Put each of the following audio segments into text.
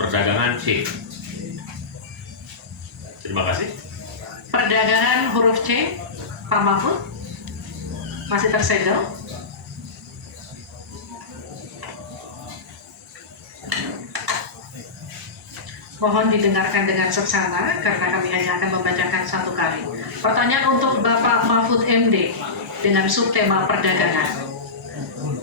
Perdagangan C. Terima kasih. Perdagangan huruf C, Pak Mahfud masih tersegel. Mohon didengarkan dengan seksama karena kami hanya akan membacakan satu kali. Pertanyaan untuk Bapak Mahfud MD dengan subtema perdagangan.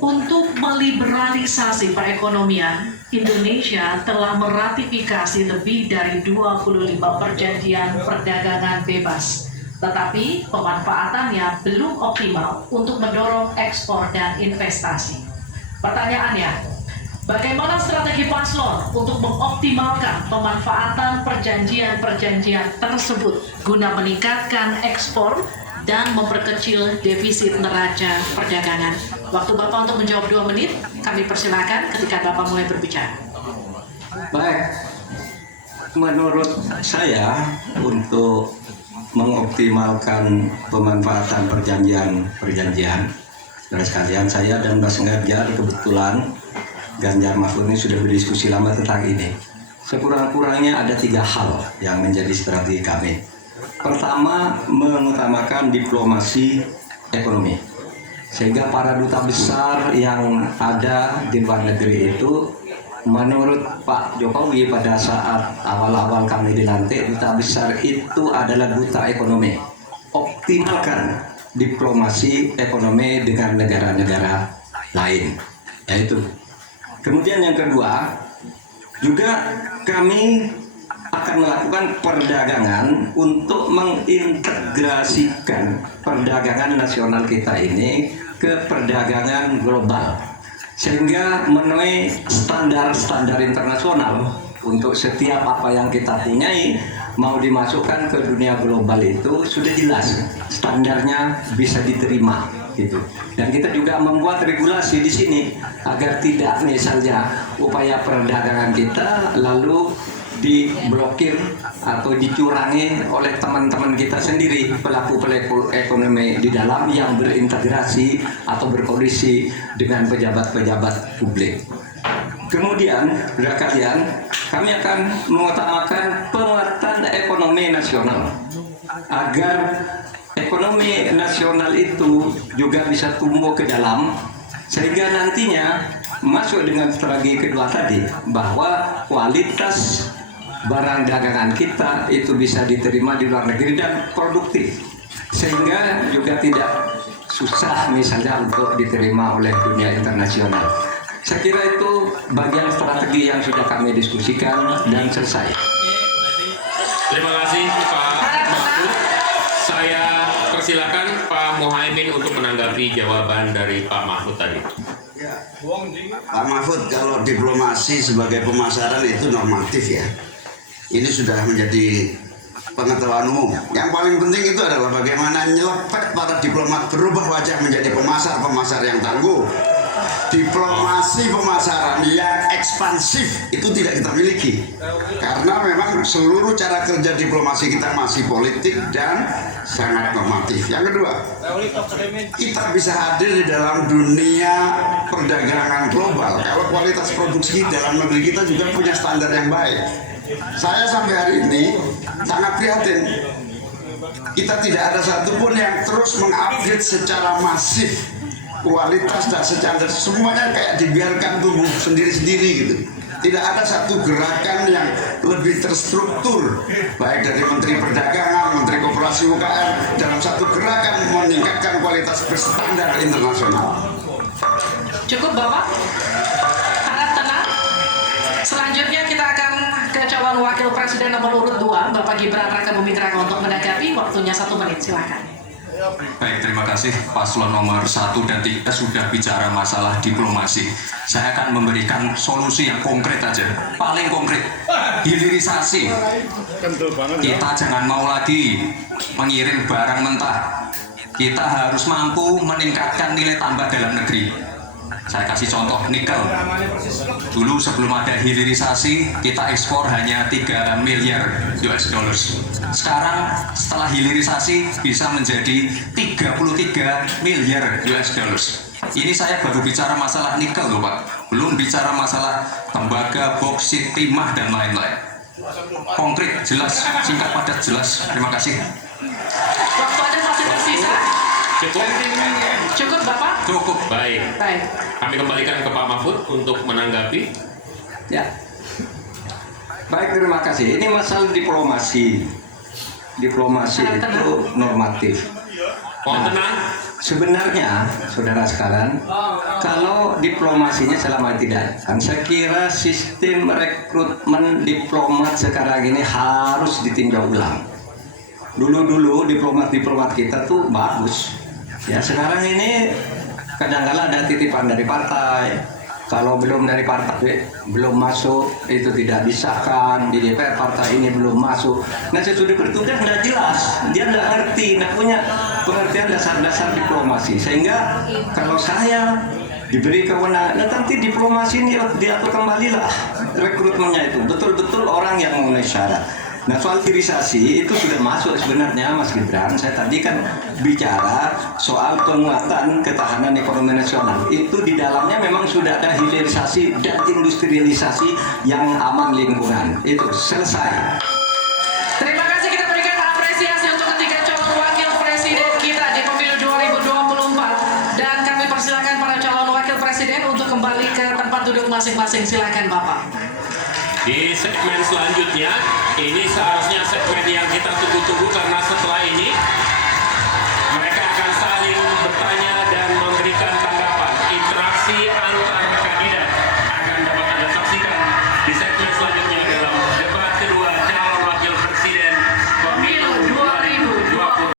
Untuk meliberalisasi perekonomian, Indonesia telah meratifikasi lebih dari 25 perjanjian perdagangan bebas. Tetapi pemanfaatannya belum optimal untuk mendorong ekspor dan investasi. Pertanyaannya, bagaimana strategi paslon untuk mengoptimalkan pemanfaatan perjanjian-perjanjian tersebut guna meningkatkan ekspor dan memperkecil defisit neraca perdagangan? Waktu Bapak untuk menjawab 2 menit, kami persilakan ketika Bapak mulai berbicara. Baik, menurut saya untuk mengoptimalkan pemanfaatan perjanjian dari sekalian, saya dan Mas Ganjar kebetulan Ganjar Mahfud ini sudah berdiskusi lama tentang ini. Sekurang-kurangnya ada 3 hal yang menjadi strategi kami. Pertama, mengutamakan diplomasi ekonomi, sehingga para duta besar yang ada di luar negeri itu, menurut Pak Jokowi pada saat awal-awal kami dilantik, duta besar itu adalah duta ekonomi. Optimalkan diplomasi ekonomi dengan negara-negara lain, yaitu. Kemudian yang kedua, juga kami akan melakukan perdagangan untuk mengintegrasikan perdagangan nasional kita ini ke perdagangan global, sehingga memenuhi standar-standar internasional. Untuk setiap apa yang kita punyai mau dimasukkan ke dunia global itu sudah jelas standarnya, bisa diterima gitu. Dan kita juga membuat regulasi di sini agar tidak misalnya upaya perdagangan kita lalu diblokir atau dicurangi oleh teman-teman kita sendiri, pelaku-pelaku ekonomi di dalam yang berintegrasi atau berkoalisi dengan pejabat-pejabat publik. Kemudian, rekan kalian, kami akan mengutamakan penguatan ekonomi nasional agar ekonomi nasional itu juga bisa tumbuh ke dalam, sehingga nantinya masuk dengan strategi kedua tadi, bahwa kualitas barang dagangan kita itu bisa diterima di luar negeri dan produktif, sehingga juga tidak susah misalnya untuk diterima oleh dunia internasional. Saya kira itu bagian strategi yang sudah kami diskusikan dan selesai. Terima kasih Pak Mahfud. Saya persilakan Pak Muhaimin untuk menanggapi jawaban dari Pak Mahfud tadi. Ya, Pak Mahfud, kalau diplomasi sebagai pemasaran itu normatif ya. Ini sudah menjadi pengetahuan umum. Yang paling penting itu adalah bagaimana nyelepet para diplomat berubah wajah menjadi pemasar yang tangguh. Diplomasi pemasaran yang ekspansif itu tidak kita miliki, karena memang seluruh cara kerja diplomasi kita masih politik dan sangat normatif. Yang kedua, kita bisa hadir di dalam dunia perdagangan global kalau kualitas produksi dalam negeri kita juga punya standar yang baik. Saya sampai hari ini sangat prihatin, kita tidak ada satupun yang terus mengupgrade secara masif kualitas dan standar, semuanya kayak dibiarkan tumbuh sendiri-sendiri gitu. Tidak ada satu gerakan yang lebih terstruktur, baik dari Menteri Perdagangan, Menteri Koperasi UKM, dalam satu gerakan meningkatkan kualitas berstandar internasional. Cukup Bapak? Harap tenang. Selanjutnya kita akan ke calon wakil presiden nomor urut 2, Bapak Gibran Raka Buming Raka, untuk menanggapi. Waktunya 1 menit, silakan. Baik, terima kasih. Paslon nomor 1 dan 3 sudah bicara masalah diplomasi. Saya akan memberikan solusi yang konkret aja, paling konkret. Hilirisasi. Kita jangan mau lagi mengirim barang mentah. Kita harus mampu meningkatkan nilai tambah dalam negeri. Saya kasih contoh nikel. Dulu sebelum ada hilirisasi, kita ekspor hanya 3 miliar US dollars. Sekarang setelah hilirisasi bisa menjadi 33 miliar US dollars. Ini saya baru bicara masalah nikel loh Pak, belum bicara masalah tembaga, boksit, timah dan lain-lain. Konkret, jelas, singkat, padat, jelas. Terima kasih. Waktu Anda masih tersisa? Cukup? Cukup Bapak? Cukup. Baik. Baik. Kami kembalikan ke Pak Mahfud untuk menanggapi. Ya. Baik, terima kasih. Ini masalah diplomasi. Diplomasi itu normatif. Mohon tenang. Sebenarnya, saudara sekalian, kalau diplomasinya selama tidak, kan saya kira sistem rekrutmen diplomat sekarang ini harus ditinjau ulang. Dulu-dulu diplomat-diplomat kita tuh bagus. Ya sekarang ini kadang-kala ada titipan dari partai. Kalau belum dari partai belum masuk itu tidak disahkan di DPR, partai ini belum masuk. Nah sesudah bertugas nggak jelas, dia nggak ngerti, nggak punya pengertian dasar-dasar diplomasi. Sehingga kalau saya diberi kewenangan, nah nanti diplomasi ini diatur kembali lah rekrutmennya itu betul-betul orang yang memenuhi syarat. Nah soal hilirisasi itu sudah masuk sebenarnya Mas Gibran. Saya tadi kan bicara soal penguatan ketahanan ekonomi nasional. Itu di dalamnya memang sudah ada hilirisasi dan industrialisasi yang aman lingkungan. Itu selesai. Terima kasih, kita berikan apresiasi untuk ketiga calon wakil presiden kita di pemilu 2024. Dan kami persilakan para calon wakil presiden untuk kembali ke tempat duduk masing-masing. Silakan Bapak. Di segmen selanjutnya, ini seharusnya segmen yang kita tunggu-tunggu karena setelah ini